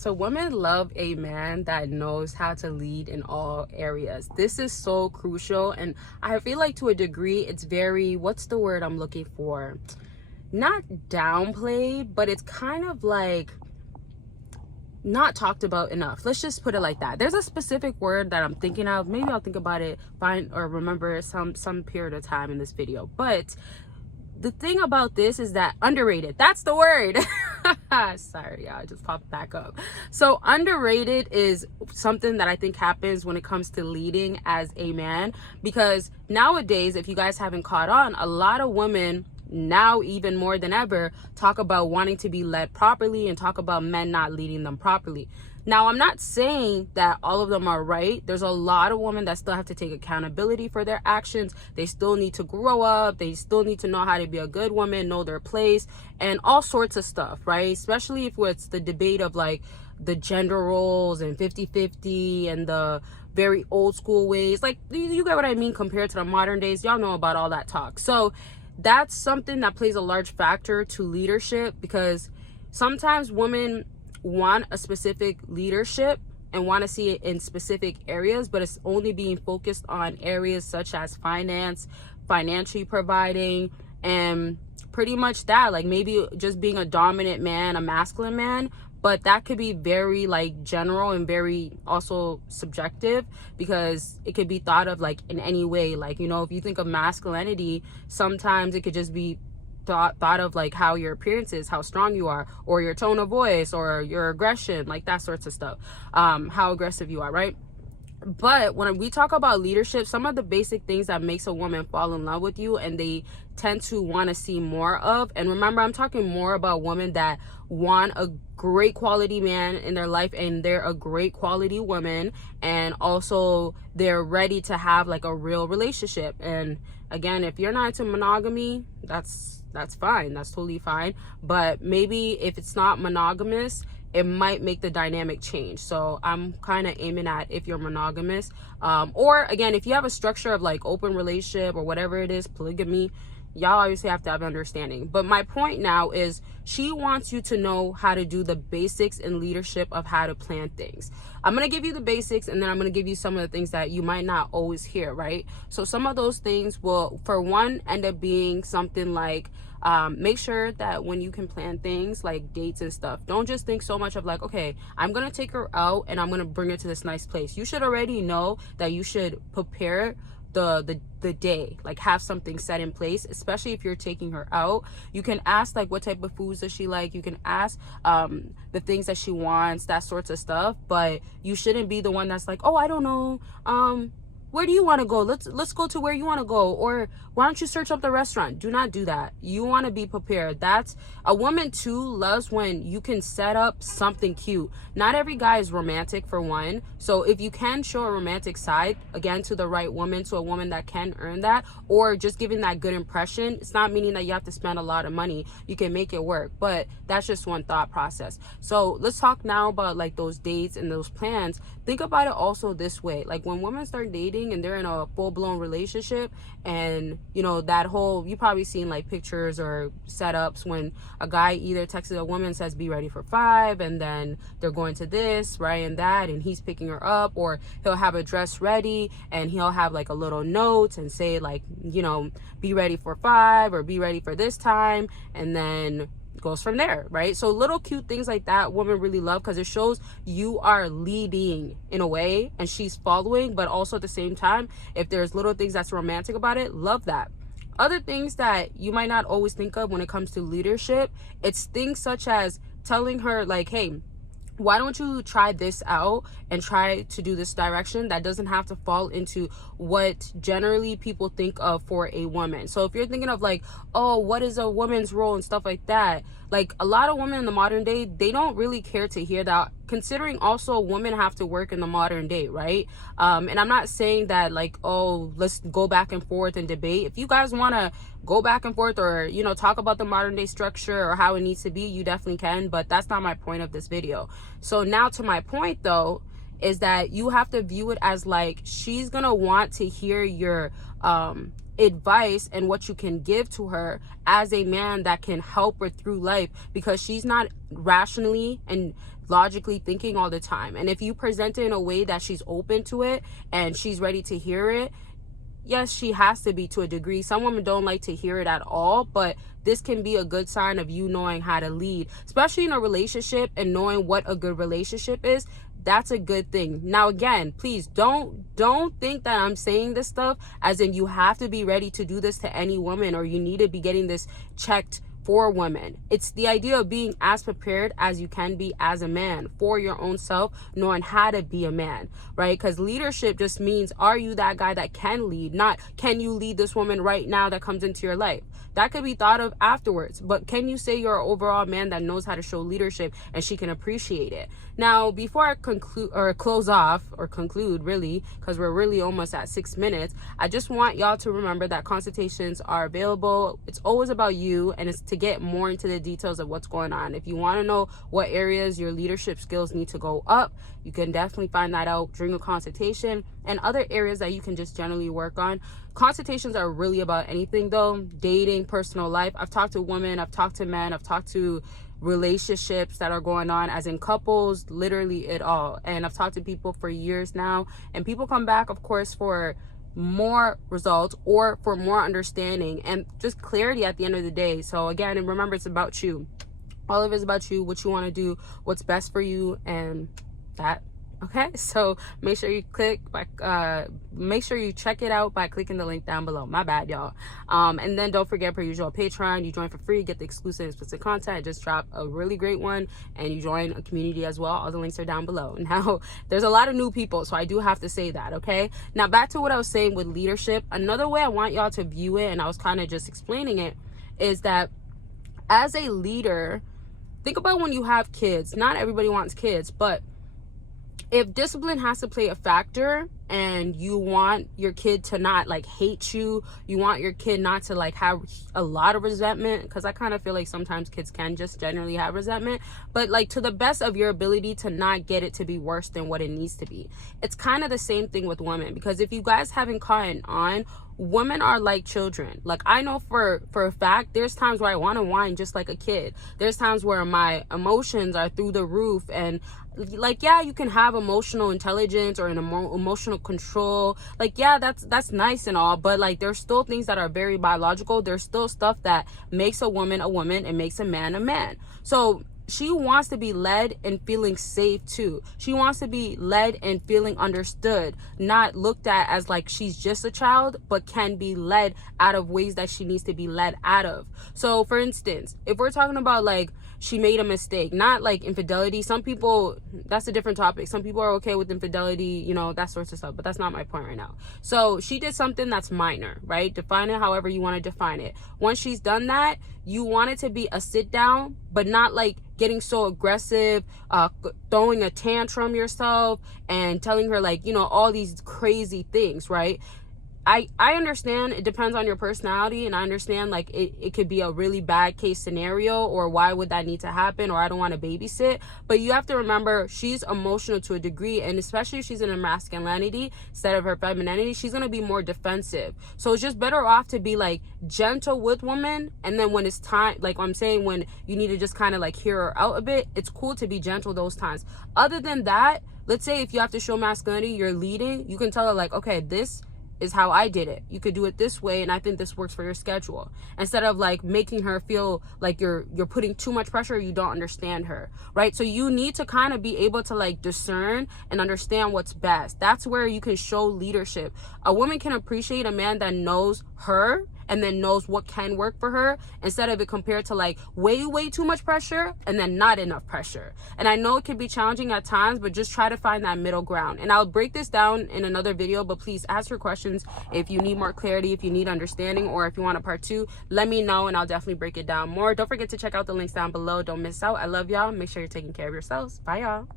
So women love a man that knows how to lead in all areas. This is so crucial, and I feel like to a degree it's very, what's the word I'm looking for? Not downplayed, but it's kind of like not talked about enough. Let's just put it like that. There's a specific word that I'm thinking of. Maybe I'll think about it, find or remember some period of time in this video. But the thing about this is that underrated, that's the word. Sorry, y'all, I just popped back up. So underrated is something that I think happens when it comes to leading as a man, because nowadays, if you guys haven't caught on, a lot of women now even more than ever talk about wanting to be led properly and talk about men not leading them properly. Now, I'm not saying that all of them are right. There's a lot of women that still have to take accountability for their actions. They still need to grow up. They still need to know how to be a good woman, know their place, and all sorts of stuff, right? Especially if it's the debate of like the gender roles and 50-50 and the very old school ways. Like, you get what I mean compared to the modern days. Y'all know about all that talk. So that's something that plays a large factor to leadership, because sometimes women want a specific leadership and want to see it in specific areas, but it's only being focused on areas such as finance, financially providing, and pretty much that, like maybe just being a dominant man, a masculine man. But that could be very like general and very also subjective, because it could be thought of like in any way. Like, you know, if you think of masculinity, sometimes it could just be thought of like how your appearance is, how strong you are, or your tone of voice, or your aggression, like that sorts of stuff, how aggressive you are, right? But when we talk about leadership, some of the basic things that makes a woman fall in love with you and they tend to want to see more of, and remember, I'm talking more about women that want a great quality man in their life, and they're a great quality woman, and also they're ready to have like a real relationship. And again, if you're not into monogamy, that's fine, that's totally fine. But maybe if it's not monogamous, it might make the dynamic change. So I'm kind of aiming at if you're monogamous, or again, if you have a structure of like open relationship or whatever it is, polygamy, y'all obviously have to have understanding. But my point now is she wants you to know how to do the basics in leadership of how to plan things. I'm going to give you the basics, and then I'm going to give you some of the things that you might not always hear, right? So some of those things will, for one, end up being something like, make sure that when you can plan things like dates and stuff, don't just think so much of like, okay, I'm gonna take her out and I'm gonna bring her to this nice place. You should already know that you should prepare the day, like have something set in place, especially if you're taking her out. You can ask like what type of foods does she like, you can ask the things that she wants, that sorts of stuff. But you shouldn't be the one that's like, oh, I don't know, where do you want to go? Let's go to where you want to go, or why don't you search up the restaurant? Do not do that. You want to be prepared. That's a woman too loves when you can set up something cute. Not every guy is romantic, for one. So if you can show a romantic side, again, to the right woman, to a woman that can earn that, or just giving that good impression, it's not meaning that you have to spend a lot of money. You can make it work, but that's just one thought process. So let's talk now about like those dates and those plans. Think about it also this way. Like when women start dating and they're in a full-blown relationship, and you know that whole, you probably seen like pictures or setups when a guy either texted a woman, says be ready for 5, and then they're going to this, right, and that, and he's picking her up, or he'll have a dress ready and he'll have like a little note and say like, you know, be ready for 5 or be ready for this time, and then goes from there, right? So little cute things like that women really love, because it shows you are leading in a way and she's following. But also at the same time, if there's little things that's romantic about it, love that. Other things that you might not always think of when it comes to leadership, it's things such as telling her like, hey, why don't you try this out and try to do this direction that doesn't have to fall into what generally people think of for a woman. So if you're thinking of like, oh, what is a woman's role and stuff like that, like a lot of women in the modern day, they don't really care to hear that, considering also women have to work in the modern day, right? And I'm not saying that like, oh, let's go back and forth and debate. If you guys want to go back and forth, or you know, talk about the modern day structure or how it needs to be, you definitely can, but that's not my point of this video. So now to my point though, is that you have to view it as like, she's gonna want to hear your advice and what you can give to her as a man that can help her through life, because she's not rationally and logically thinking all the time. And if you present it in a way that she's open to it and she's ready to hear it, yes, she has to be to a degree. Some women don't like to hear it at all, but this can be a good sign of you knowing how to lead, especially in a relationship, and knowing what a good relationship is. That's a good thing. Now, again, please don't think that I'm saying this stuff as in you have to be ready to do this to any woman, or you need to be getting this checked for women. It's the idea of being as prepared as you can be as a man for your own self, knowing how to be a man, right? Because leadership just means, are you that guy that can lead? Not, can you lead this woman right now that comes into your life? That could be thought of afterwards, but can you say you're an overall man that knows how to show leadership and she can appreciate it? Now, before I conclude really, because we're really almost at 6 minutes, I just want y'all to remember that consultations are available. It's always about you, and it's to get more into the details of what's going on. If you want to know what areas your leadership skills need to go up, you can definitely find that out during a consultation, and other areas that you can just generally work on. Consultations are really about anything though: dating, personal life. I've talked to women, I've talked to men, I've talked to relationships that are going on, as in couples, literally it all. And I've talked to people for years now, and people come back, of course, for more results or for more understanding and just clarity at the end of the day. So again, and remember, it's about you. All of it is about you, what you want to do, what's best for you, and that. Okay, so make sure you check it out by clicking the link down below. My bad, y'all. And then don't forget, per usual, Patreon. You join for free, get the exclusive and specific content. I just dropped a really great one, and you join a community as well. All the links are down below. Now, there's a lot of new people, so I do have to say that. Okay, now back to what I was saying with leadership. Another way I want y'all to view it, and I was kind of just explaining it, is that as a leader, think about when you have kids. Not everybody wants kids, but if discipline has to play a factor, and you want your kid to not like hate you, you want your kid not to like have a lot of resentment, because I kind of feel like sometimes kids can just generally have resentment, but like to the best of your ability to not get it to be worse than what it needs to be. It's kind of the same thing with women, because if you guys haven't caught on, women are like children. Like, I know for a fact, there's times where I want to whine just like a kid. There's times where my emotions are through the roof, and like, yeah, you can have emotional intelligence or an emotional control. Like, yeah, that's nice and all, but like, there's still things that are very biological. There's still stuff that makes a woman and makes a man. So she wants to be led and feeling safe too. She wants to be led and feeling understood, not looked at as like she's just a child, but can be led out of ways that she needs to be led out of. So for instance, if we're talking about like she made a mistake, not like infidelity. Some people, that's a different topic. Some people are okay with infidelity, you know, that sorts of stuff, but that's not my point right now. So she did something that's minor, right? Define it however you want to define it. Once she's done that, you want it to be a sit down, but not like getting so aggressive, throwing a tantrum yourself and telling her like, you know, all these crazy things, right? I understand it depends on your personality, and I understand like it could be a really bad case scenario, or why would that need to happen, or I don't want to babysit. But you have to remember, she's emotional to a degree, and especially if she's in her masculinity instead of her femininity, she's going to be more defensive. So it's just better off to be like gentle with women, and then when it's time, like I'm saying, when you need to just kind of like hear her out a bit, it's cool to be gentle those times. Other than that, let's say if you have to show masculinity, you're leading, you can tell her like, okay, this is how I did it. You could do it this way, and I think this works for your schedule. Instead of like making her feel like you're putting too much pressure, you don't understand her, right? So you need to kind of be able to like discern and understand what's best. That's where you can show leadership. A woman can appreciate a man that knows her and then knows what can work for her, instead of it compared to like way too much pressure and then not enough pressure. And I know it can be challenging at times, but just try to find that middle ground. And I'll break this down in another video, but please ask your questions if you need more clarity, if you need understanding, or if you want a part 2, let me know and I'll definitely break it down more. Don't forget to check out the links down below. Don't miss out. I love y'all. Make sure you're taking care of yourselves. Bye, y'all.